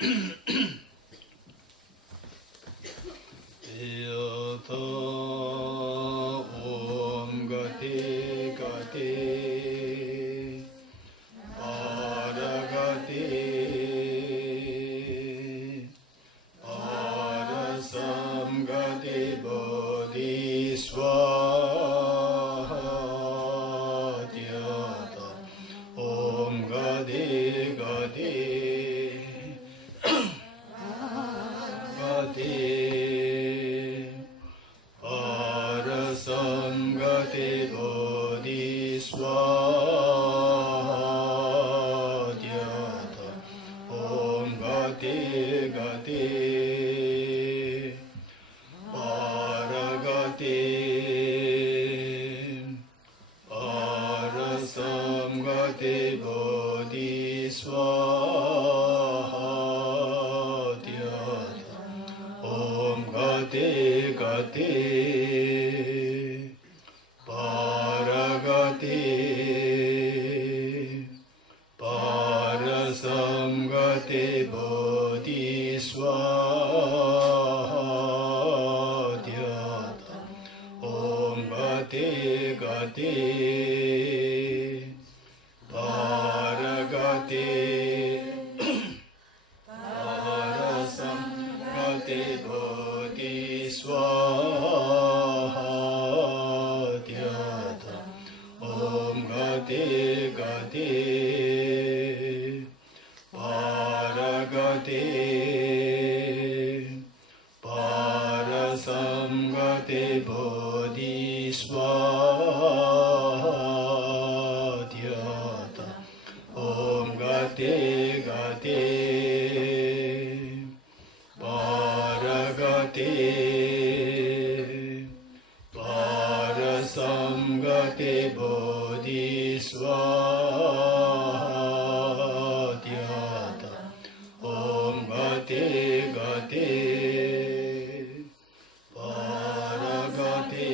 Yata Om Gati Gati Paragati Parasam Gati Bodhisvatyata Om Gati Gati Gati Parasangati Bodhisvatyata Om Gati Gati Paragati Parasangati Bodhisvatyata Om Gati Gati Paragati Parasamgati Bodhisvatyata Om Gati Gati Paragati Parasamgati Bodhisvatyata Om Gati Gati Paragati Parasamgati Bodhisvatyata Om Gati Gati Paragati Parasamgati Bodhisvatyata Om Gati Gati Paragati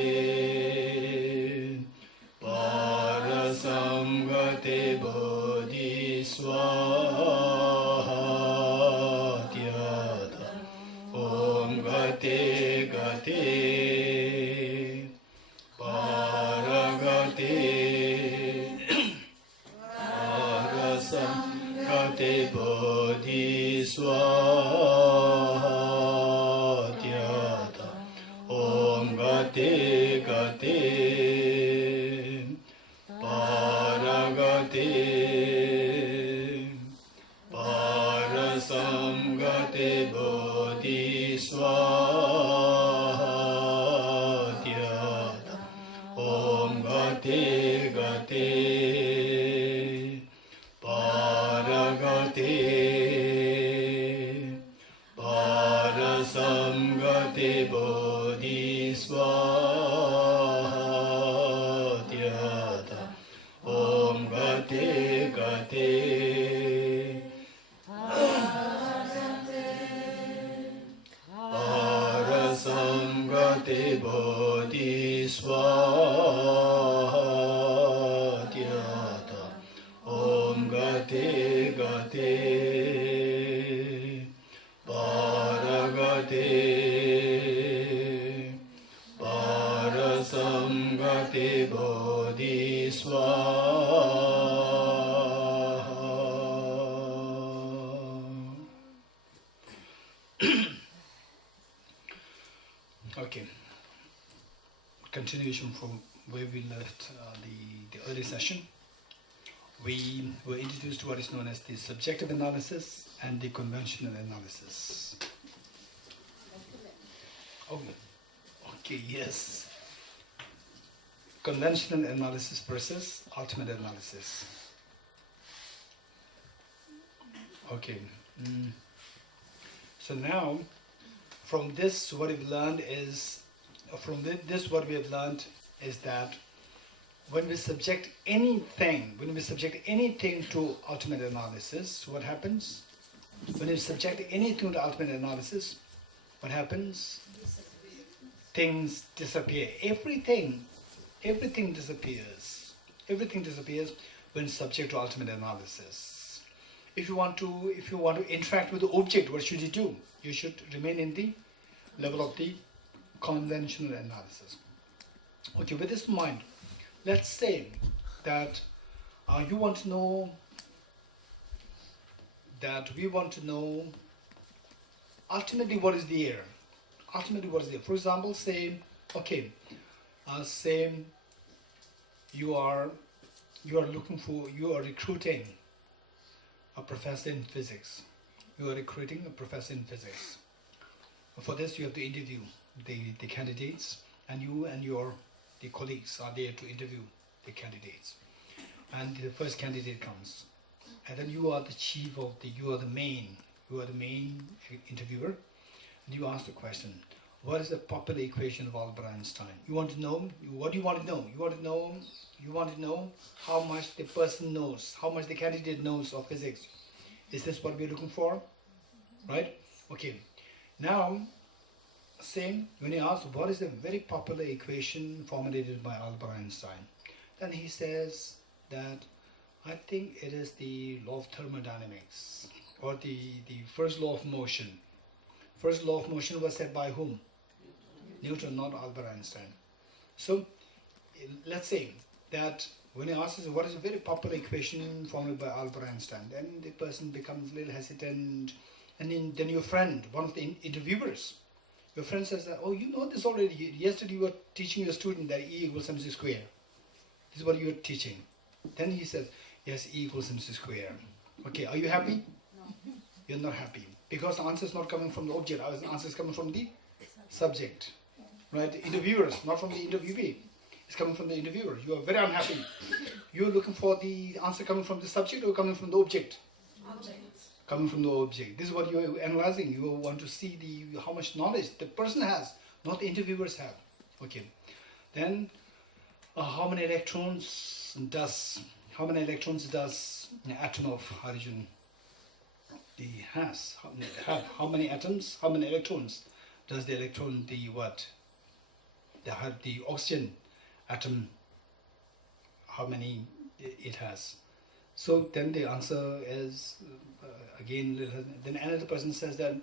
Parasamgati Bodhisvatyata Om Gati Gati Paragati Parasamgati Bodhisvatyata Om Gati Gati Paragati Parasamgati Bodhisvatyata Om Gati Gati Paragati Parasamgati Bodhisvatyata Om Gati Gati Parasamgati Bodhisvatyata Om Gati Gati Paragati Parasamgati Bodhisvatyata Okay. Continuation from where we left the early session. We were introduced to what is known as the subjective analysis and the conventional analysis. Oh, okay, yes. Conventional analysis versus ultimate analysis. Okay. So now, from this, what we've learned is, what we have learned is that when we subject anything to ultimate analysis, what happens? When we subject anything to ultimate analysis, what happens? Things disappear. Everything disappears. Everything disappears when subject to ultimate analysis. If you want to interact with the object, what should you do? You should remain in the level of the conventional analysis. Okay, with this in mind, let's say that you want to know that we want to know ultimately what is the error. Ultimately what is the error. For example, say, okay, say you are recruiting a professor in physics. You are recruiting a professor in physics. For this, you have to interview the candidates, and you and the colleagues are there to interview the candidates. And the first candidate comes, and then you are the main interviewer, and you ask the question, what is the popular equation of Albert Einstein? You want to know, what do you want to know? You want to know how much the person knows, how much the candidate knows of physics. Is this what we're looking for? Right? Okay. Now, same, when you ask what is the very popular equation formulated by Albert Einstein, then he says that I think it is the law of thermodynamics, or the first law of motion. First law of motion was said by whom? Newton, not Albert Einstein. So let's say that when he asks what is a very popular equation formulated by Albert Einstein, then the person becomes a little hesitant, and then your friend, one of the interviewers, your friend says that, oh, you know this already. Yesterday you were teaching your student that E equals mc square. This is what you were teaching. Then he says, yes, E equals mc square. Okay, are you happy? No. You're not happy. Because the answer is not coming from the object, the answer is coming from the subject. Right? The interviewers, not from the interviewee. It's coming from the interviewer. You are very unhappy. You're looking for the answer coming from the subject or coming from the object? Object. Coming from the object. This is what you're analyzing. You want to see how much knowledge the person has, not the interviewers have. Okay. Then, how many electrons does an atom of hydrogen has? How many atoms? How many electrons does the electron the oxygen atom? How many it has? So then the answer is again. Then another person says that,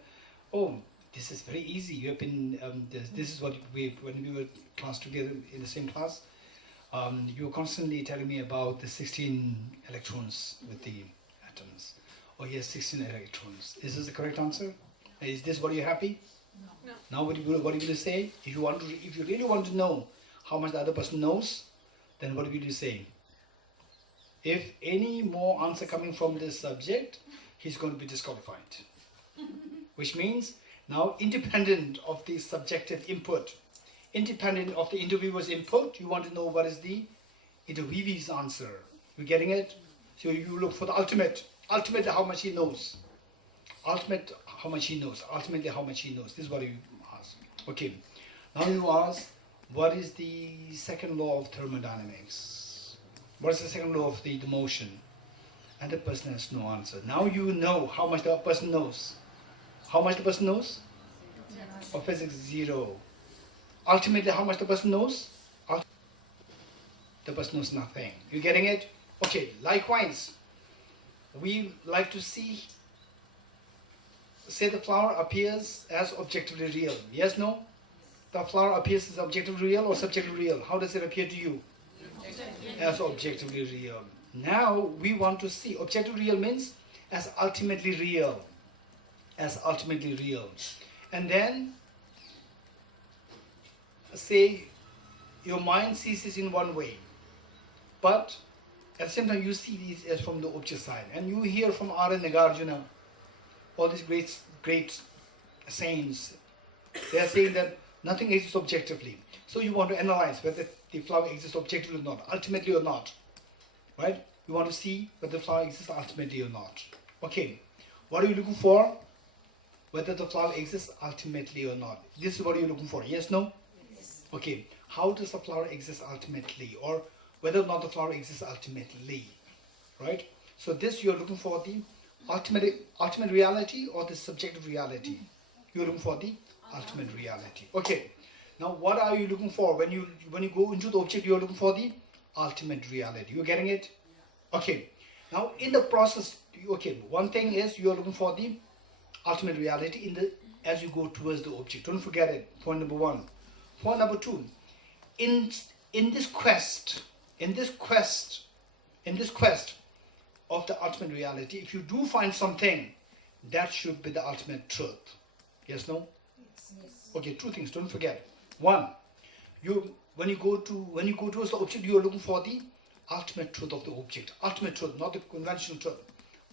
oh, this is very easy. You have been. This is what when we were class together in the same class. You were constantly telling me about the 16 electrons with the atoms. Oh yes, 16 electrons. Is this the correct answer? Is this what you're happy? No. Now what are you going to say? If you really want to know how much the other person knows, then what will you say? If any more answer coming from this subject, he's going to be disqualified. Which means now, independent of the subjective input, independent of the interviewer's input, you want to know what is the interviewee's answer. You getting it? So you look for the ultimate how much he knows. Ultimate how much he knows. Ultimately how much he knows. This is what you ask. Okay. Now you ask, what is the second law of thermodynamics? What is the second law of the motion? And the person has no answer. Now you know how much the person knows. How much the person knows? Of physics, 0. Ultimately, how much the person knows? The person knows nothing. You getting it? Okay, likewise, we like to see, say the flower appears as objectively real. Yes, no? The flower appears as objectively real or subjectively real? How does it appear to you? As objectively real. Now we want to see, objectively real means as ultimately real. As ultimately real. And then, say, your mind sees this in one way, but at the same time you see these as from the object side. And you hear from R. Nagarjuna, all these great saints, they are saying that nothing exists objectively. So you want to analyze whether the flower exists objectively or not, ultimately or not. Right? You want to see whether the flower exists ultimately or not. Okay. What are you looking for? Whether the flower exists ultimately or not. This is what you're looking for. Yes, no? Yes. Okay. How does the flower exist ultimately? Or whether or not the flower exists ultimately. Right? So this you're looking for the ultimate reality or the subjective reality. You're looking for the ultimate reality. Okay. Now what are you looking for? When you go into the object, you're looking for the ultimate reality. You're getting it? Okay. Now in the process, okay, one thing is you are looking for the ultimate reality as you go towards the object. Don't forget it. Point number one. Point number two. In this quest of the ultimate reality, if you do find something, that should be the ultimate truth. Yes, no? Yes. Okay, two things. Don't forget. One, when you go towards the object, you are looking for the ultimate truth of the object. Ultimate truth, not the conventional truth.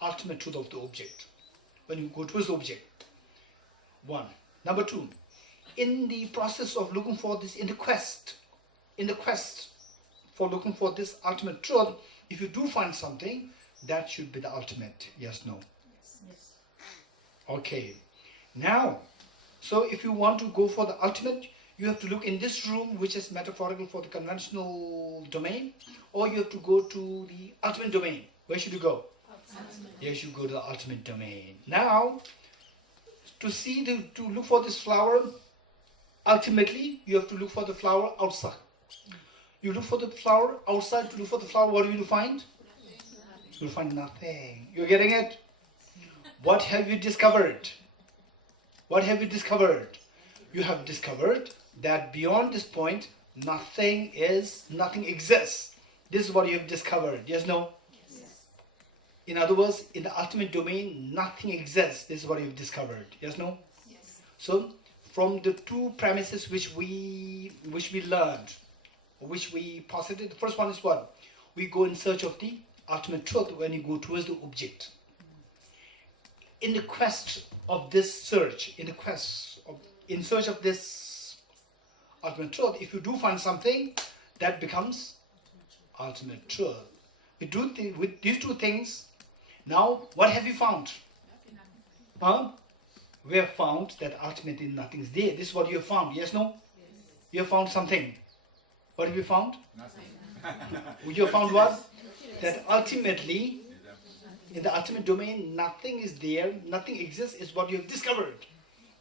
Ultimate truth of the object. When you go towards the object. One. Number two, in the process of looking for this, in the quest for looking for this ultimate truth, if you do find something, that should be the ultimate. Yes, no? Yes. Okay. Now, so if you want to go for the ultimate, you have to look in this room, which is metaphorical for the conventional domain, or you have to go to the ultimate domain. Where should you go? Ultimate. Yes, you go to the ultimate domain. Now, to look for this flower, ultimately, you have to look for the flower outside. You look for the flower outside. To look for the flower, what do you find? You'll find nothing. You're getting it? What have you discovered? What have you discovered? You have discovered that beyond this point, nothing exists. This is what you have discovered. Yes, no? Yes. In other words, in the ultimate domain, nothing exists. This is what you've discovered. Yes, no? Yes. So, from the two premises which we learned, which we posited, the first one is what? We go in search of the ultimate truth when you go towards the object. In the quest of this search, in search of this ultimate truth, if you do find something, that becomes ultimate truth. With these two things, now what have you found? Huh? We have found that ultimately nothing is there. This is what you have found. Yes, no? Yes. You have found something. What have you found? Nothing. You have found what? That ultimately, in the ultimate domain, nothing is there, nothing exists, is what you have discovered.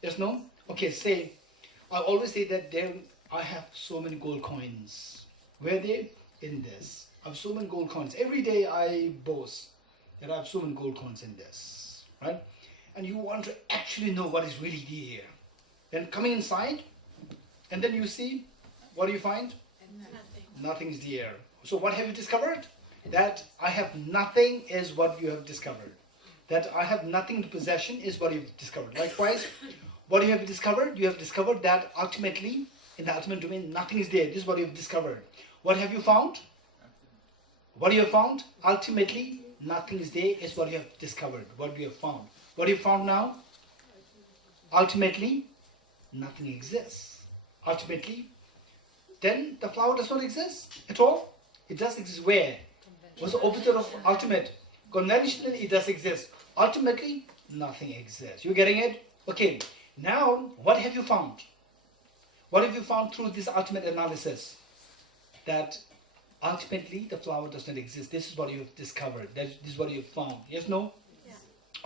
Yes, no? Okay, I always say that I have so many gold coins. Where are they? In this. I have so many gold coins. Every day I boast that I have so many gold coins in this. Right? And you want to actually know what is really there. Then coming inside, and then you see, what do you find? Nothing is there. So what have you discovered? That I have nothing is what you have discovered. That I have nothing in possession is what you've discovered. Likewise, what you have discovered? You have discovered that ultimately, in the ultimate domain, nothing is there. This is what you have discovered. What have you found? What you have found? Ultimately, nothing is there is what you have discovered. What you have found. What you have found now? Ultimately, nothing exists. Ultimately, then the flower does not exist at all. It does exist where? What's the opposite of ultimate? Conventionally, it does exist. Ultimately, nothing exists. You getting it? Okay. Now, what have you found? What have you found through this ultimate analysis? That ultimately the flower does not exist. This is what you have discovered. This is what you have found. Yes, no? Yeah.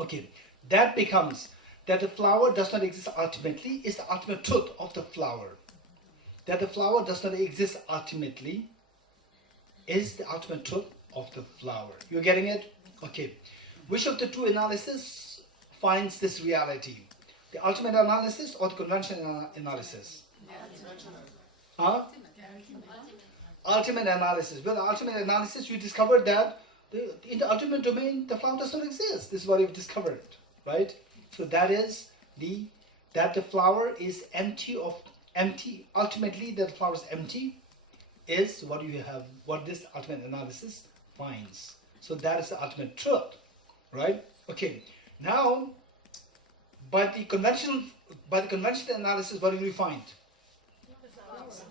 Okay. That becomes that the flower does not exist ultimately is the ultimate truth of the flower. That the flower does not exist ultimately is the ultimate truth of the flower. You're getting it? Okay. Which of the two analysis finds this reality? The ultimate analysis or the conventional analysis? Huh? Ultimate analysis. Well, the ultimate analysis, you discovered that in the ultimate domain, the flower does not exist. This is what you've discovered, right? So that is that the flower is empty. Ultimately, that the flower is empty is what you have, what this ultimate analysis finds. So that is the ultimate truth, right? Okay. Now, by the conventional analysis, what do we find?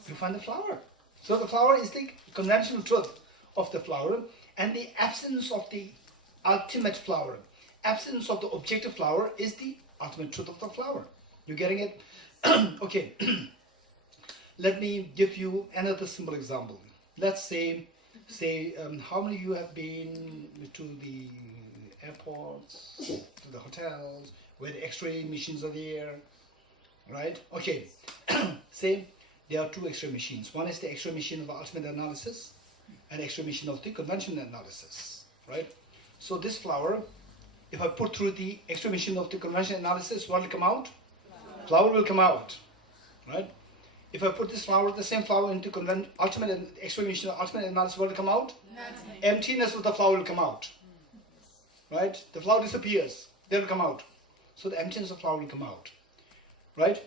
We find the flower. So the flower is the conventional truth of the flower, and the absence of the ultimate flower, absence of the objective flower is the ultimate truth of the flower. You getting it? Okay. Let me give you another simple example. Let's say how many of you have been to the airports, to the hotels, where the X-ray machines are there, right? Okay. Say there are two X-ray machines. One is the X-ray machine of ultimate analysis, and X-ray machine of the conventional analysis, right? So this flower, if I put through the X-ray machine of the conventional analysis, what will come out? Flower will come out, right? If I put this flower, the same flower into ultimate X-ray machine, ultimate analysis, what will come out? Nothing. Emptiness of the flower will come out, right? The flower disappears, they will come out. So the emptiness of the flower will come out, right?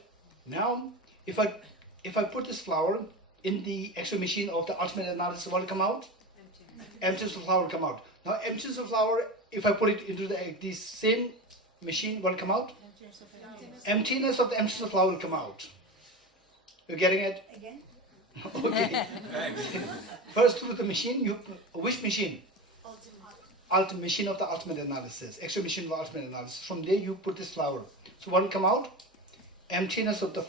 Now, if I put this flower in the X-ray machine of the ultimate analysis, what will come out? Emptiness of the flower will come out. Now, emptiness of the flower, if I put it into the same machine, what will come out? Emptiness of the emptiness of the flower will come out. You're getting it? Again? Okay. First through the machine, which machine? Ultimate machine of the ultimate analysis. X-ray machine of the ultimate analysis. From there, you put this flower. So what will come out? Emptiness of the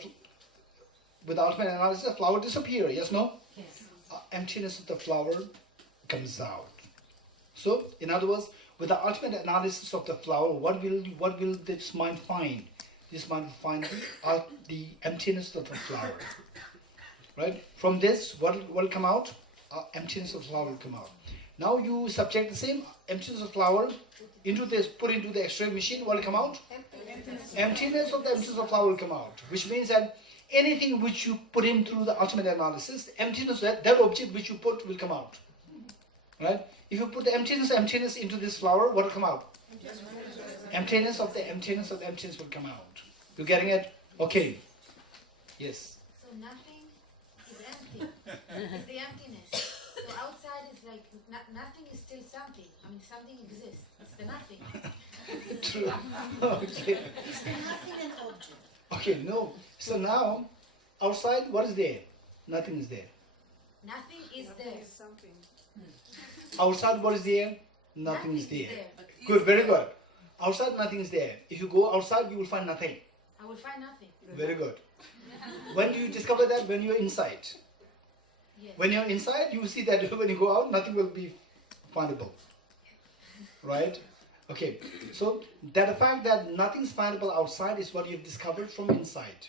with the ultimate analysis, the flower disappear. Yes, no? Yes. Emptiness of the flower comes out. So, in other words, with the ultimate analysis of the flower, what will this mind find? This mind will find the emptiness of the flower. Right? From this, what will come out? Emptiness of the flower will come out. Now you subject the same emptiness of the flower into this, put into the X-ray machine, what will come out? Emptiness of the emptiness of the flower will come out. Which means that anything which you put in through the ultimate analysis, the emptiness of that object which you put will come out. Right? If you put the emptiness into this flower, what will come out? Emptiness of the emptiness of the emptiness will come out. You getting it? Okay. Yes. So nothing is empty. It's the emptiness. So outside is like nothing is still something. I mean, something exists. It's the nothing. True. Okay. Is there nothing an object? Okay, no. So now, outside, what is there? Nothing is there. Nothing is there. Outside, what is there? Nothing is there. Good, very good. Outside, nothing is there. If you go outside, you will find nothing. I will find nothing. Very good. When do you discover that? When you're inside. Yes. When you're inside, you will see that when you go out, nothing will be findable. Right? Okay. So, that the fact that nothing is findable outside is what you've discovered from inside.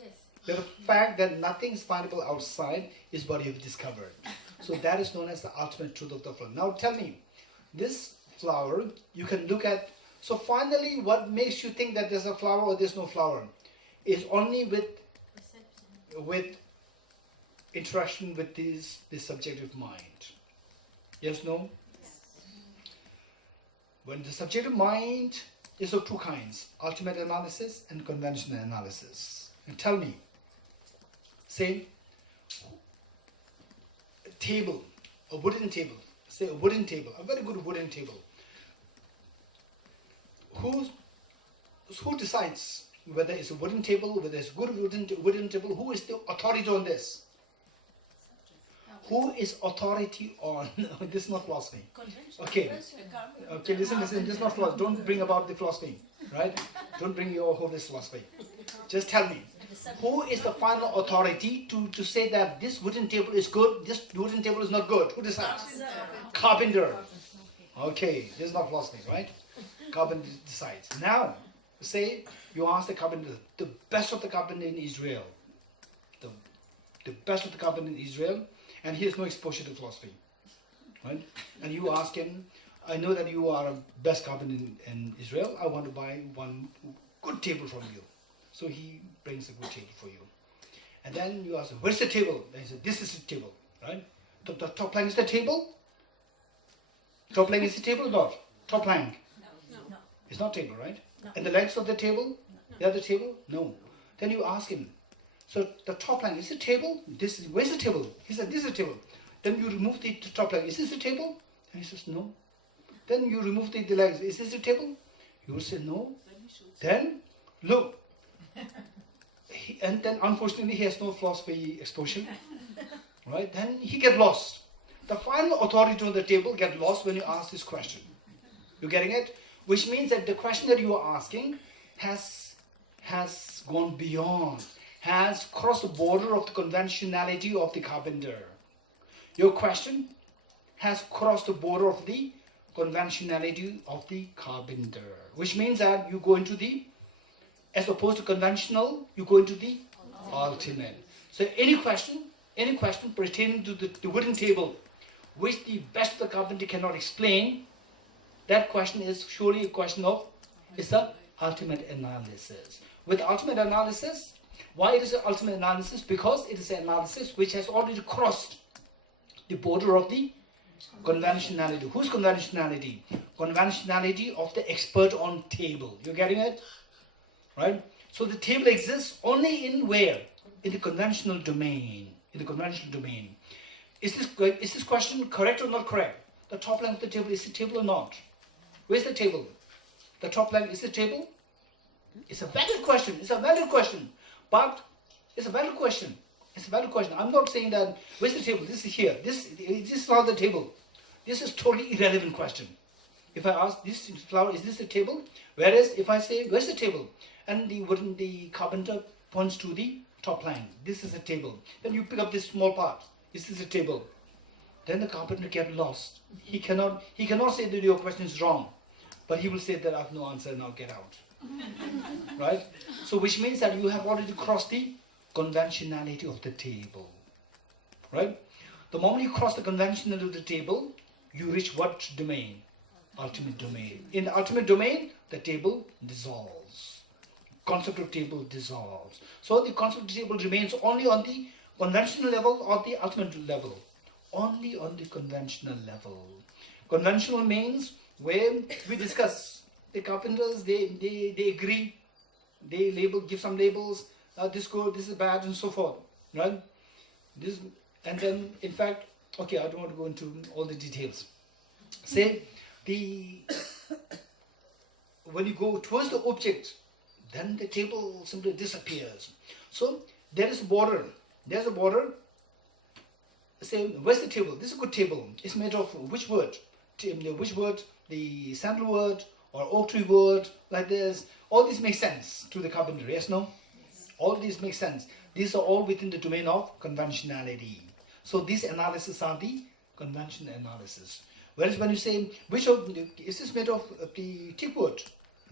Yes. The fact that nothing is findable outside is what you've discovered. So that is known as the ultimate truth of the flower. Now tell me, this flower, you can look at, so finally what makes you think that there's a flower or there's no flower is only with Perception. interaction with this subjective mind. Yes, no? Yes. When the subjective mind is of two kinds, ultimate analysis and conventional analysis. And tell me, say, a table, a wooden table, say a wooden table, a very good wooden table. Who decides whether it's a wooden table, whether it's a good wooden table? Who is the authority on this? Who is authority on this? Is not philosophy. Okay. Okay, listen, this is not philosophy. Don't bring about the philosophy, right? Don't bring your whole this philosophy. Just tell me, who is the final authority to say that this wooden table is good, this wooden table is not good? Who decides? Carpenter. Okay, this is not philosophy, right? Carpenter decides. Now, say you ask the carpenter, the best of the carpenter in Israel, the best of the carpenter in Israel, and he has no exposure to philosophy, right? And you ask him, I know that you are a best carpenter in Israel, I want to buy one good table from you. So he brings a good table for you. And then you ask him, where's the table? And he said, this is the table, right? The top plank is the table? Top plank is the table or not? Top plank? No. It's not table, right? No. And the legs of the table? They are the table? No. Then you ask him, so the top plank, is it table? Where's the table? He said, this is the table. Then you remove the top plank, is this the table? And he says, no. Then you remove the legs, is this the table? You will say, no. Then, look. And then unfortunately he has no philosophy exposure. Right? Then he get lost. The final authority on the table get lost when you ask this question. You getting it? Which means that the question that you are asking has gone beyond, has crossed the border of the conventionality of the carpenter. Your question has crossed the border of the conventionality of the carpenter. Which means that you go into the, as opposed to conventional, you go into the ultimate. So any question pertaining to the wooden table, which the best of the carpenter cannot explain, that question is surely a question of, it's the ultimate analysis. With ultimate analysis, why it is an ultimate analysis? Because it is an analysis which has already crossed the border of the conventionality. Whose conventionality? Conventionality of the expert on table. You're getting it? Right? So the table exists only in where? In the conventional domain. In the conventional domain. Is this question correct or not correct? The top line of the table, is the table or not? Where's the table? The top line is the table? It's a valid question. It's a valid question. But it's a valid question. It's a valid question. I'm not saying that, where's the table? This is here. This is not the table. This is totally irrelevant question. If I ask this flower, is this the table? Whereas if I say, where's the table? And the carpenter points to the top line. This is a table. Then you pick up this small part. Is this a table? Then the carpenter gets lost. He cannot say that your question is wrong. But he will say that I have no answer, now get out. Right? So which means that you have already crossed the conventionality of the table. Right? The moment you cross the conventionality of the table, you reach what domain? Ultimate domain. In the ultimate domain, the table dissolves. Concept of table dissolves. So the concept of table remains only on the conventional level or the ultimate level. Only on the conventional level. Conventional means where we discuss. The carpenters, they agree. They give some labels. This good, this is bad, and so forth. Right? And then, in fact, okay, I don't want to go into all the details. Say, when you go towards the object, then the table simply disappears. So, there is a border. There's a border. Say, where's the table? This is a good table. It's made of which wood? Which wood? The sandalwood or oak tree wood, like this. All these make sense to the carpenter, yes, no? Yes. All these make sense. These are all within the domain of conventionality. So these analyses are the convention analysis. Whereas when you say, is this made of the teak wood?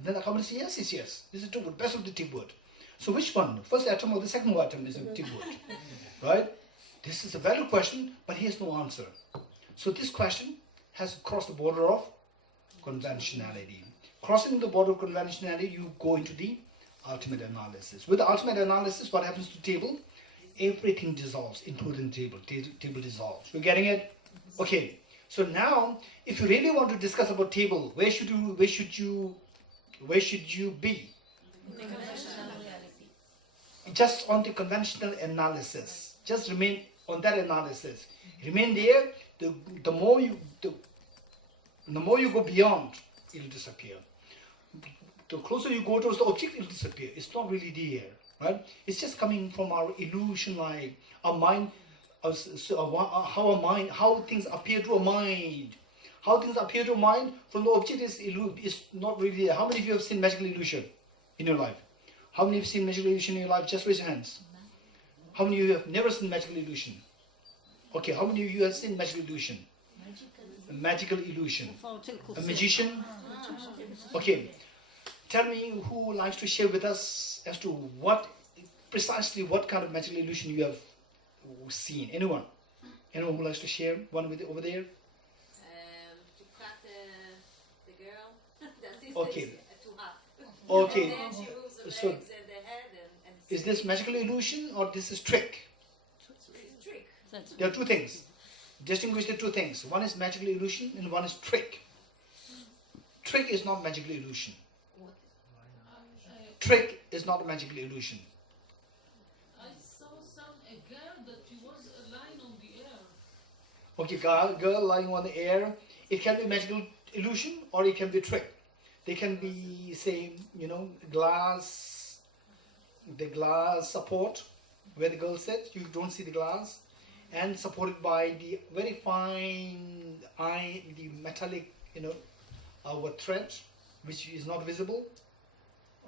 Then the carpenter says, yes. This is teak wood, best of the teak wood. So which one? First atom or the second atom is a teak wood? Right? This is a valid question, but he has no answer. So this question has crossed the border of conventionality. Crossing the border of conventionality, you go into the ultimate analysis. With the ultimate analysis, what happens to the table? Everything dissolves, including the table. Table dissolves. You're getting it? Okay. So now, if you really want to discuss about table, where should you be? Just on the conventional analysis. Just remain on that analysis. Remain there. The more you go beyond, it will disappear. The closer you go towards the object, it will disappear. It's not really there, right? It's just coming from our illusion, like our mind, how things appear to a mind. How things appear to a mind from the object is not really there. How many of you have seen magical illusion in your life? How many have seen magical illusion in your life? Just raise your hands. How many of you have never seen magical illusion? Okay, how many of you have seen magical illusion? A magical illusion. A magician? Okay. Tell me who likes to share with us as to precisely what kind of magical illusion you have seen. Anyone? Anyone who likes to share? One over there? To cut the girl, the sister Okay. to half. Okay. And then she moves the legs So, and the head and is this magical illusion or this is trick? it's trick. There are two things. Distinguish the two things. One is magical illusion and one is trick. Trick is not magical illusion. Trick is not a magical illusion. I saw a girl that she was lying on the air. Okay, girl lying on the air. It can be magical illusion or it can be trick. They can be, say, the glass support where the girl sits. You don't see the glass, and supported by the very fine the metallic, our thread, which is not visible.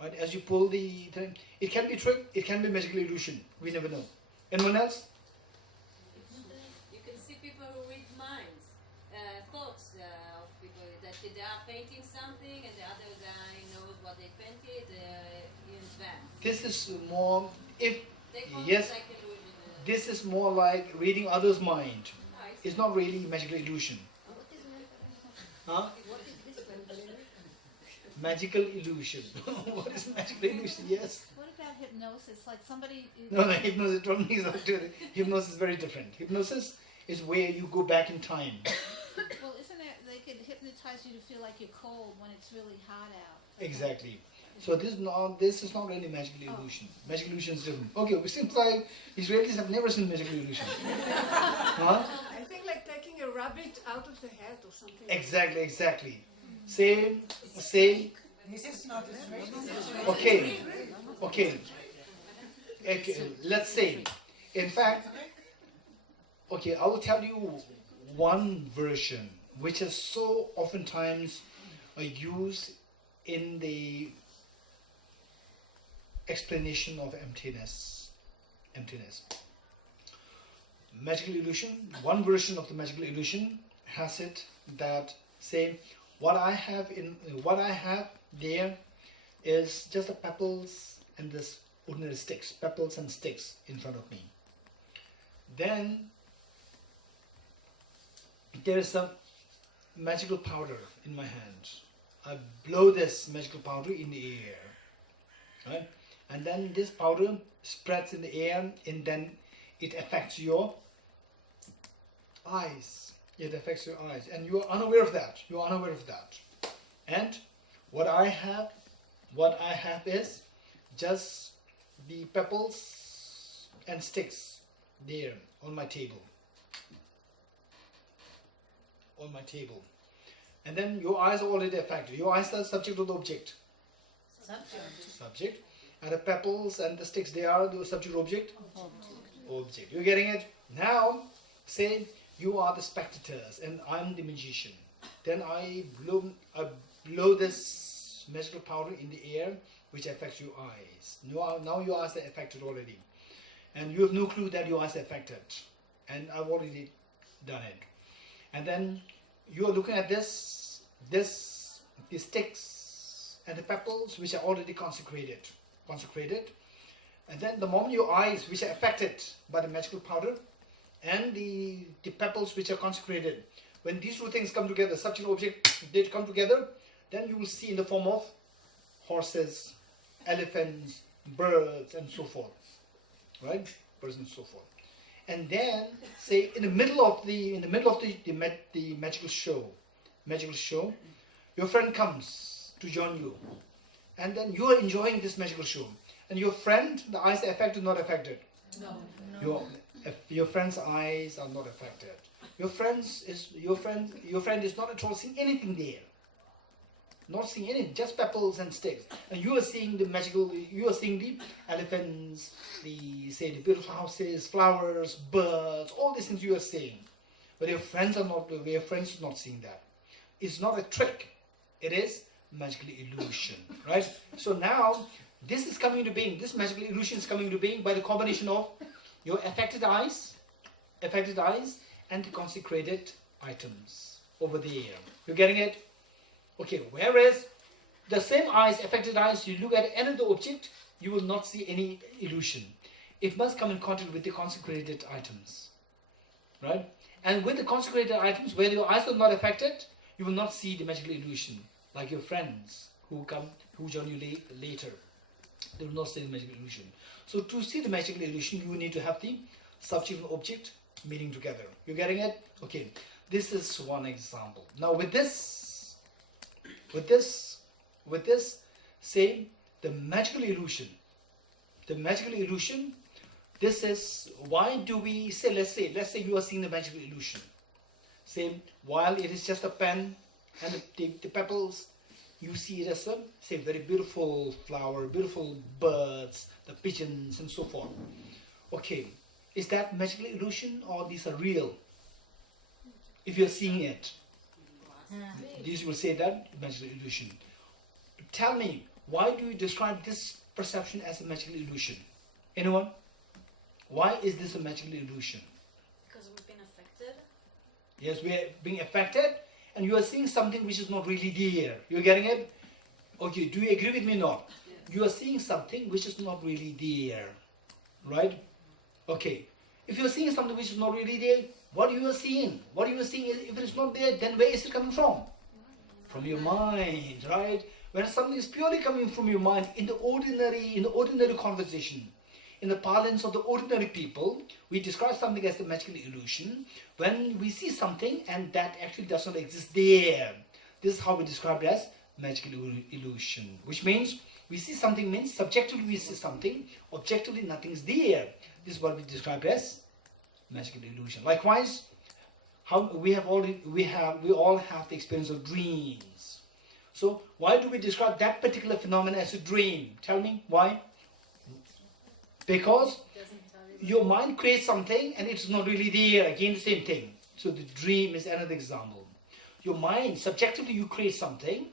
Right? As you pull the thing, it can be trick, it can be magical illusion. We never know. Anyone else? You can see people who read minds, thoughts of people that they are painting something and the other guy knows what they painted in advance. This is more, They call yes, it like illusion. this is more like reading others' mind. I see. It's not really magical illusion. Huh? What is this one? Magical illusion. What is magical illusion? Yes. What about hypnosis? Like somebody. No, hypnosis. Don't mix up to it. Hypnosis is very different. Hypnosis is where you go back in time. Well, isn't it? They could hypnotize you to feel like you're cold when it's really hot out. Exactly. So this is not really magical illusion. Magical illusion is different. Okay, it seems like Israelis have never seen magical illusion. Huh? I think like taking a rabbit out of the head or something. Exactly. Same. This is not Israeli. Okay. Let's say, in fact, okay, I will tell you one version which is so oftentimes used in the explanation of emptiness. Magical illusion, one version of the magical illusion has it that say what I have there is just the pebbles and this ordinary sticks, pebbles and sticks in front of me. Then there is some magical powder in my hand. I blow this magical powder in the air, right? And then this powder spreads in the air, and then it affects your eyes. It affects your eyes, and you are unaware of that. You are unaware of that. And what I have is just the pebbles and sticks there on my table. And then your eyes are already affected. Your eyes are subject to the object. Subject. And the pebbles and the sticks, they are the subject object. Object. You're getting it? Now, say you are the spectators and I'm the magician. Then I blow this magical powder in the air, which affects your eyes. Now your eyes are affected already. And you have no clue that your eyes are affected. And I've already done it. And then you are looking at the sticks and the pebbles which are already consecrated. And then the moment your eyes which are affected by the magical powder and the pebbles which are consecrated, when these two things come together, subject and object, they come together, then you will see in the form of horses, elephants, birds, and so forth. Right? Birds and so forth. And then, say, in the middle of the magical show, your friend comes to join you, and then you are enjoying this magical show, and your friend, the eyes are affected, not affected. No. Your friend's eyes are not affected. Your friend is not at all seeing anything there. Not seeing anything, just pebbles and sticks. And you are seeing the elephants, the beautiful houses, flowers, birds, all these things you are seeing. But your friends is not seeing that. It's not a trick. It is magical illusion, right? So now this is coming to being. This magical illusion is coming to being by the combination of your affected eyes, and the consecrated items over there. You're getting it? Okay, whereas the same eyes, affected eyes, you look at any of the object, you will not see any illusion. It must come in contact with the consecrated items, right? And with the consecrated items, where your eyes are not affected, you will not see the magical illusion. Like your friends who join you later, they will not see the magical illusion. So to see the magical illusion, you need to have the subject and object meeting together. You getting it? Okay. This is one example. Now with this, say the magical illusion. This is, why do we say, let's say you are seeing the magical illusion. Say, while it is just a pen and the pebbles, you see it as a, say, very beautiful flower, beautiful birds, the pigeons and so forth. Okay, is that magical illusion or these are real? If you're seeing it, these will say that magical illusion. Tell me, why do you describe this perception as a magical illusion? Anyone? Why is this a magical illusion? Because we've been affected. Yes, we are being affected, and you are seeing something which is not really there. You're getting it? Okay, do you agree with me or not? You are seeing something which is not really there. Right? Okay. If you're seeing something which is not really there, what you are seeing? What you are seeing is, if it is not there, then where is it coming from? From your mind, right? when something is purely coming from your mind in the ordinary conversation, in the parlance of the ordinary people, we describe something as the magical illusion. When we see something and that actually does not exist there, this is how we describe it as magical illusion. Which means we see something means subjectively we see something, objectively nothing is there. This is what we describe as magical illusion. Likewise, we all have the experience of dreams. So why do we describe that particular phenomenon as a dream? Tell me why? Because your mind creates something and it's not really there. Again, the same thing. So the dream is another example. Your mind, subjectively you create something,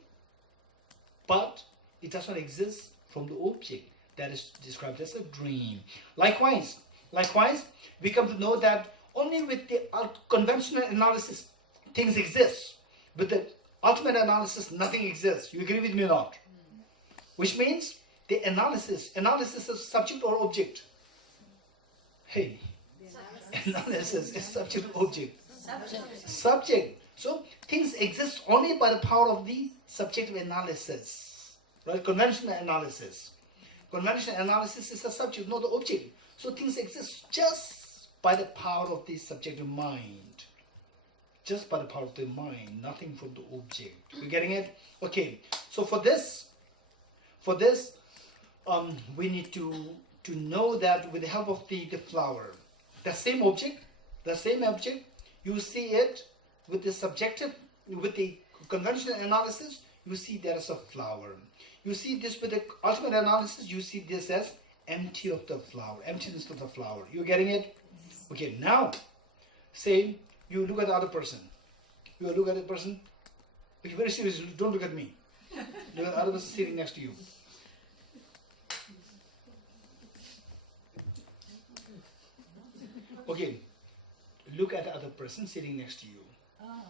but it does not exist from the object. That is described as a dream. Likewise, we come to know that only with the conventional analysis, things exist. With the ultimate analysis, nothing exists. You agree with me or not? Which means the analysis is subject or object? Hey, analysis is subject or object? Subject. So things exist only by the power of the subjective analysis, right? Conventional analysis. Conventional analysis is the subject, not the object. So things exist just by the power of the subjective mind. Just by the power of the mind, nothing from the object. You getting it? Okay. So for this, we need to know that with the help of the flower, the same object, you see it with the subjective, with the conventional analysis, you see there is a flower. You see this with the ultimate analysis, you see this as empty of the flower, emptiness of the flower. You getting it? Okay, now, say you look at the other person. You look at the person. Okay, very serious, don't look at me. Look at the other person sitting next to you. Okay, look at the other person sitting next to you. Oh,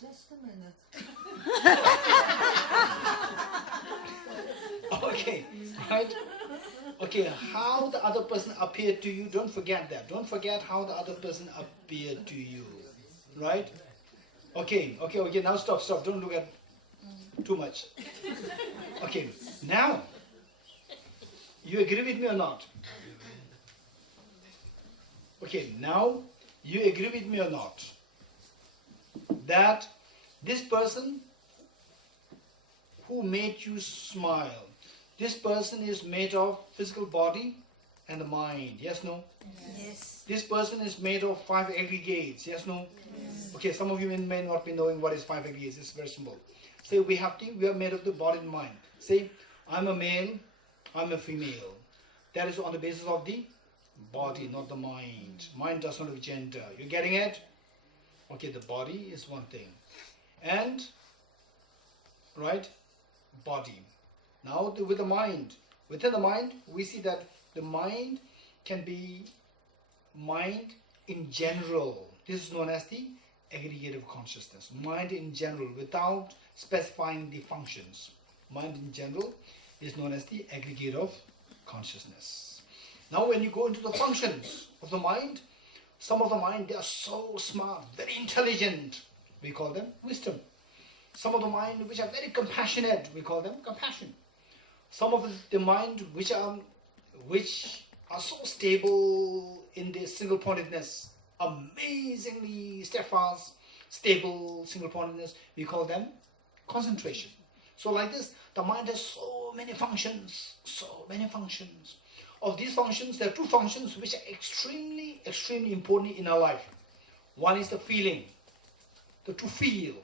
just a minute. Okay, right? Okay, how the other person appeared to you, don't forget that. Don't forget how the other person appeared to you, right? Okay, now stop, don't look at too much. Okay, now, you agree with me or not? Okay, now, you agree with me or not? That this person who made you smile, this person is made of physical body and the mind, yes, no? Yes. This person is made of 5 aggregates, yes, no? Yes. Okay, some of you may not be knowing what is 5 aggregates, it's very simple. Say we are made of the body and mind. Say, I'm a male, I'm a female. That is on the basis of the body, not the mind. Mind does not have gender. You getting it? Okay, the body is one thing. And, right, body. Now with the mind. Within the mind, we see that the mind can be mind in general. This is known as the aggregative consciousness. Mind in general, without specifying the functions. Mind in general is known as the aggregate of consciousness. Now when you go into the functions of the mind, some of the mind, they are so smart, very intelligent. We call them wisdom. Some of the mind which are very compassionate, we call them compassion. Some of the mind which are so stable in their single pointedness, amazingly steadfast, stable single pointedness, we call them concentration. So like this, the mind has so many functions. Of these functions, there are 2 functions which are extremely important in our life. One is the feeling, to feel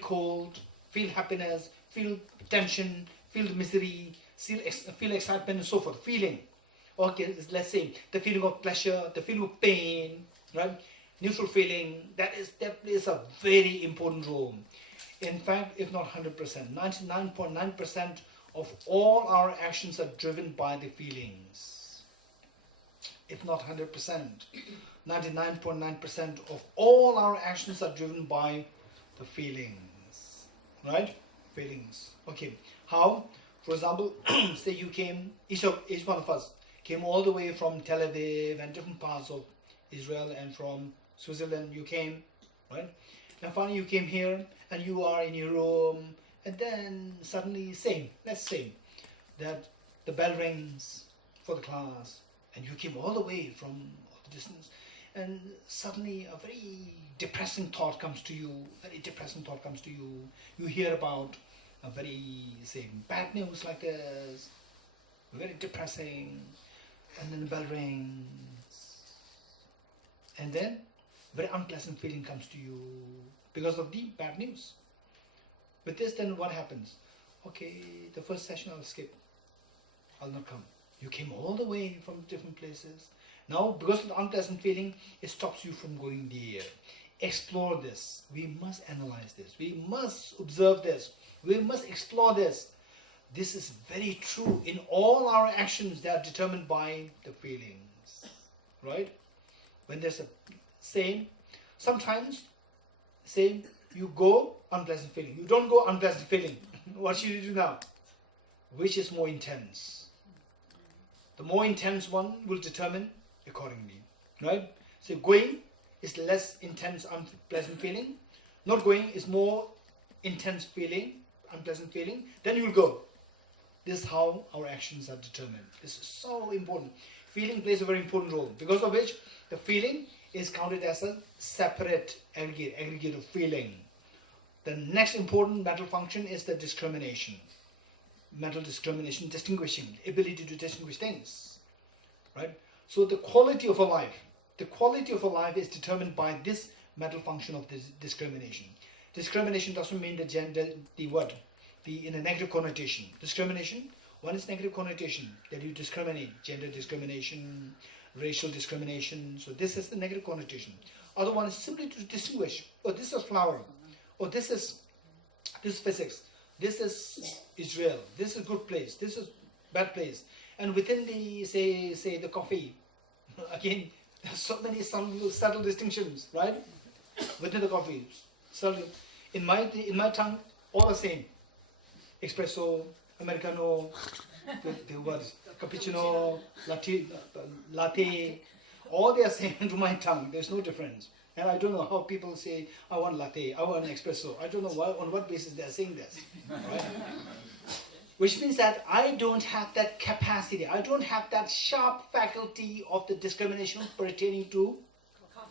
cold, feel happiness, feel tension, feel misery, feel excitement and so forth, feeling. Okay, let's say the feeling of pleasure, the feeling of pain, right? Neutral feeling, that plays a very important role. In fact, if not 100%, 99.9% of all our actions are driven by the feelings. If not 100%, 99.9% of all our actions are driven by the feelings, right? Feelings. Okay, how? For example, say you came, each one of us came all the way from Tel Aviv and different parts of Israel, and from Switzerland you came, right? And finally you came here and you are in your room And then suddenly let's say that the bell rings for the class and you came all the way from the distance, and suddenly a very depressing thought comes to you, you hear about a very, say, bad news like this, very depressing, and then the bell rings, and then very unpleasant feeling comes to you because of the bad news. With this, then what happens? Okay, the first session I'll skip. I'll not come. You came all the way from different places. Now, because of the unpleasant feeling, it stops you from going there. Explore this. We must analyze this. We must observe this. We must explore this. This is very true. In all our actions, they are determined by the feelings. Right? When there's a sometimes, you go, unpleasant feeling. You don't go, unpleasant feeling. What should you do now? Which is more intense? The more intense one will determine accordingly. Right? So going is less intense, unpleasant feeling. Not going is more intense feeling, unpleasant feeling. Then you will go. This is how our actions are determined. This is so important. Feeling plays a very important role, because of which the feeling is counted as a separate aggregate of feeling. The next important mental function is the discrimination. Mental discrimination, distinguishing, ability to distinguish things. Right? So the quality of a life is determined by this mental function of this discrimination. Discrimination doesn't mean the gender, in a negative connotation. Discrimination, one is negative connotation, that you discriminate, gender discrimination, racial discrimination. So this is the negative connotation. Other one is simply to distinguish. Oh, this is flower. Oh, this is physics. This is Israel. This is good place. This is bad place. And within the say the coffee, again, there's so many subtle distinctions, right? Within the coffee, subtle. In my tongue, all the same. Espresso, Americano, the words, cappuccino, latte, all they are same to my tongue. There's no difference. And I don't know how people say, I want latte, I want espresso. I don't know on what basis they are saying this. Right? Which means that I don't have that capacity. I don't have that sharp faculty of the discrimination pertaining to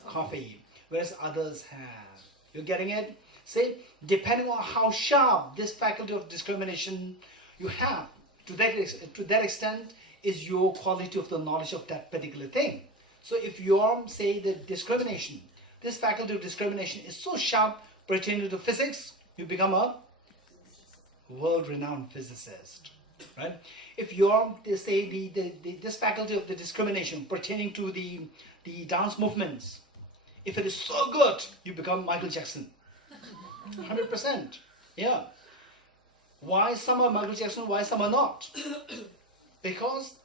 coffee, whereas others have. You're getting it? Say, depending on how sharp this faculty of discrimination you have, to that extent is your quality of the knowledge of that particular thing. So if your, say, the discrimination, this faculty of discrimination is so sharp pertaining to physics, you become a world-renowned physicist, right? If your, say, this faculty of the discrimination pertaining to the dance movements, if it is so good, you become Michael Jackson. 100%. Yeah. Why some are Michael Jackson, why some are not? Because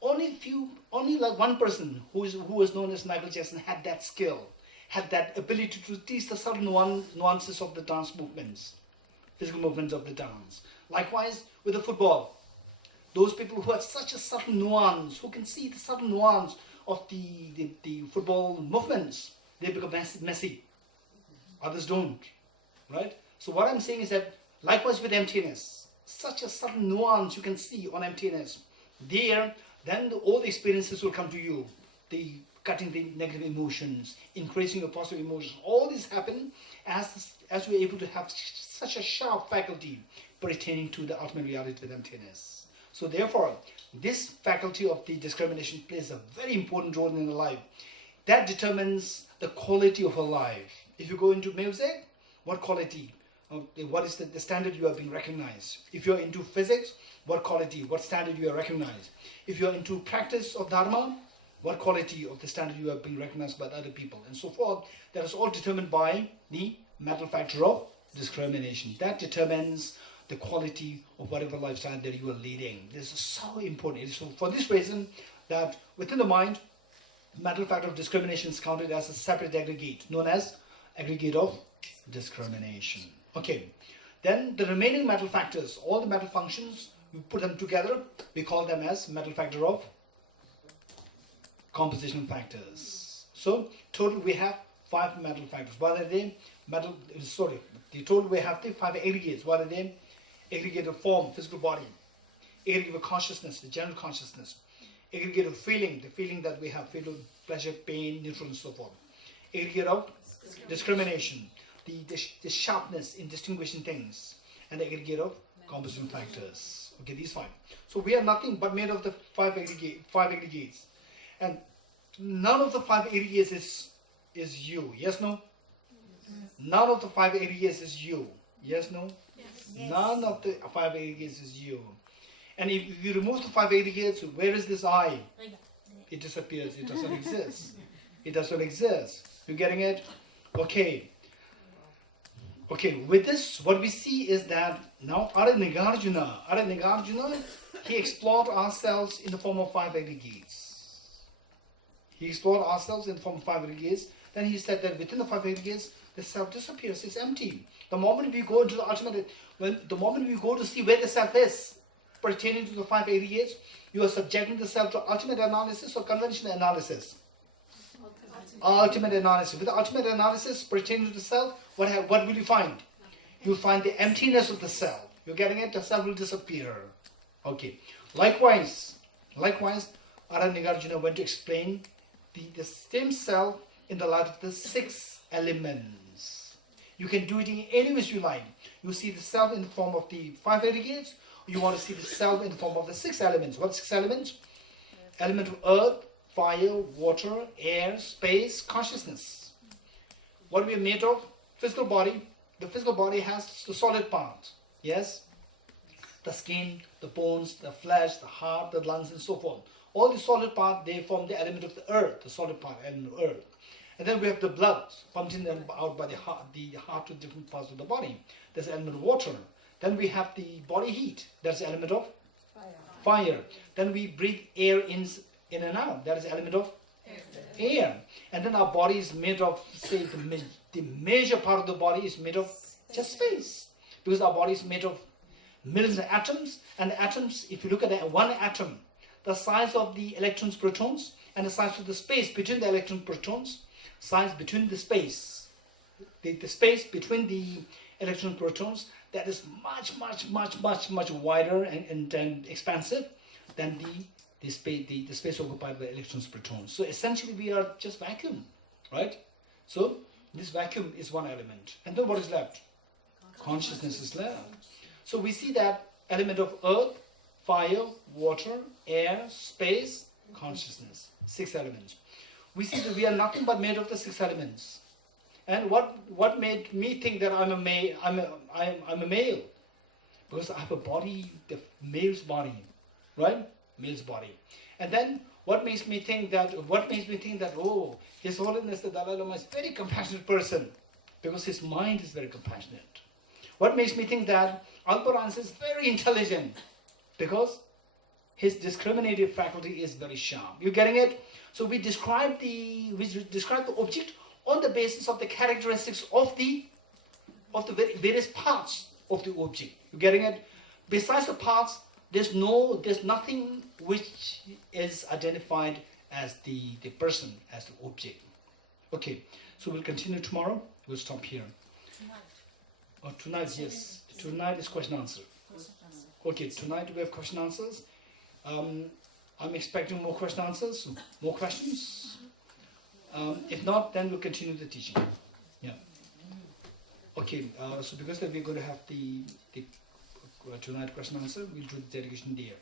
only like one person who was known as Michael Jackson had that skill, had that ability to teach the subtle nuances of the dance movements, physical movements of the dance. Likewise with the football, those people who have such a subtle nuance, who can see the subtle nuance of the football movements, they become messy. Others don't, right? So what I'm saying is that likewise with emptiness, such a subtle nuance you can see on emptiness. There, then all the experiences will come to you. The cutting the negative emotions, increasing your positive emotions. All this happen as we're able to have such a sharp faculty pertaining to the ultimate reality with emptiness. So therefore, this faculty of the discrimination plays a very important role in the life. That determines the quality of a life. If you go into music, what quality? What is the standard you are being recognized? If you're into physics, what quality, what standard you are recognized? If you're into practice of Dharma, what quality of the standard you are being recognized by other people, and so forth. That is all determined by the mental factor of discrimination. That determines the quality of whatever lifestyle that you are leading. This is so important. It is so for this reason that within the mind, mental factor of discrimination is counted as a separate aggregate, known as aggregate of discrimination. Okay, then the remaining mental factors, all the mental functions, we put them together, we call them as mental factor of compositional factors. So total we have 5 mental factors. What are they? The total we have the 5 aggregates. What are they? aggregated form, physical body, aggregated consciousness, the general consciousness, aggregated feeling, the feeling that we have, feel pleasure, pain, neutral, and so forth. Aggregate of discrimination, the sharpness in distinguishing things, and the aggregate of composition factors. Okay, these five. So we are nothing but made of the five aggregates, and none of the five aggregates is you. Yes, no. None of the five aggregates is you. Yes, no. Yes. None of the five aggregates is you. And if you remove the five aggregates, where is this I? It disappears. It doesn't exist. It doesn't exist. You getting it? Okay. Okay, with this, what we see is that now Nagarjuna, he explored ourselves in the form of five aggregates. He explored ourselves in the form of five aggregates. Then he said that within the five aggregates, the self disappears. It's empty. The moment we go into the ultimate, the moment we go to see where the self is, pertaining to the five aggregates, you are subjecting the self to ultimate analysis or conventional analysis. Ultimate analysis. With the ultimate analysis pertaining to the self, what will you find? You'll find the emptiness of the self. You're getting it? The self will disappear. Okay. Likewise, Nagarjuna went to explain the same self in the light of the six elements. You can do it in any way you like. You see the self in the form of the five aggregates. You want to see the self in the form of the six elements. What six elements? Element of earth, fire, water, air, space, consciousness. What we are made of? Physical body. The physical body has the solid part. Yes? The skin, the bones, the flesh, the heart, the lungs, and so forth. All the solid part, they form the element of the earth, the solid part, element of earth. And then we have the blood pumping out by the heart to different parts of the body. There's the element of water. Then we have the body heat. That's the element of fire. Then we breathe air in and out. That is the element of air. And then our body is made of, say, the major part of the body is made of just space. Because our body is made of millions of atoms. And the atoms, if you look at one atom, the size of the electrons, protons, and the size of the space between the electrons, protons, size between the space, the space between the electrons, protons, that is much wider and expansive than the space occupied by electrons, protons. So essentially we are just vacuum, right? So this vacuum is one element. And then what is left? Consciousness is left. So we see that element of earth, fire, water, air, space, consciousness. Six elements. We see that we are nothing but made of the six elements. And what made me think that I'm a male? Because I have a body, the male's body, right? Male's body. And then what makes me think that? Oh, His Holiness the Dalai Lama is a very compassionate person, because his mind is very compassionate. What makes me think that Alparans is very intelligent, because his discriminative faculty is very sharp. You getting it? So we describe the object on the basis of the characteristics of the various parts of the object. You getting it? Besides the parts, there's nothing which is identified as the person, as the object. Okay, so we'll continue tomorrow. We'll stop here. Oh, tonight, yes. Tonight is question answer. Okay, tonight we have question answers. I'm expecting more question answers, more questions. If not, then we'll continue the teaching. Yeah. Okay, so because we're going to have the tonight question answer, we'll do the dedication there.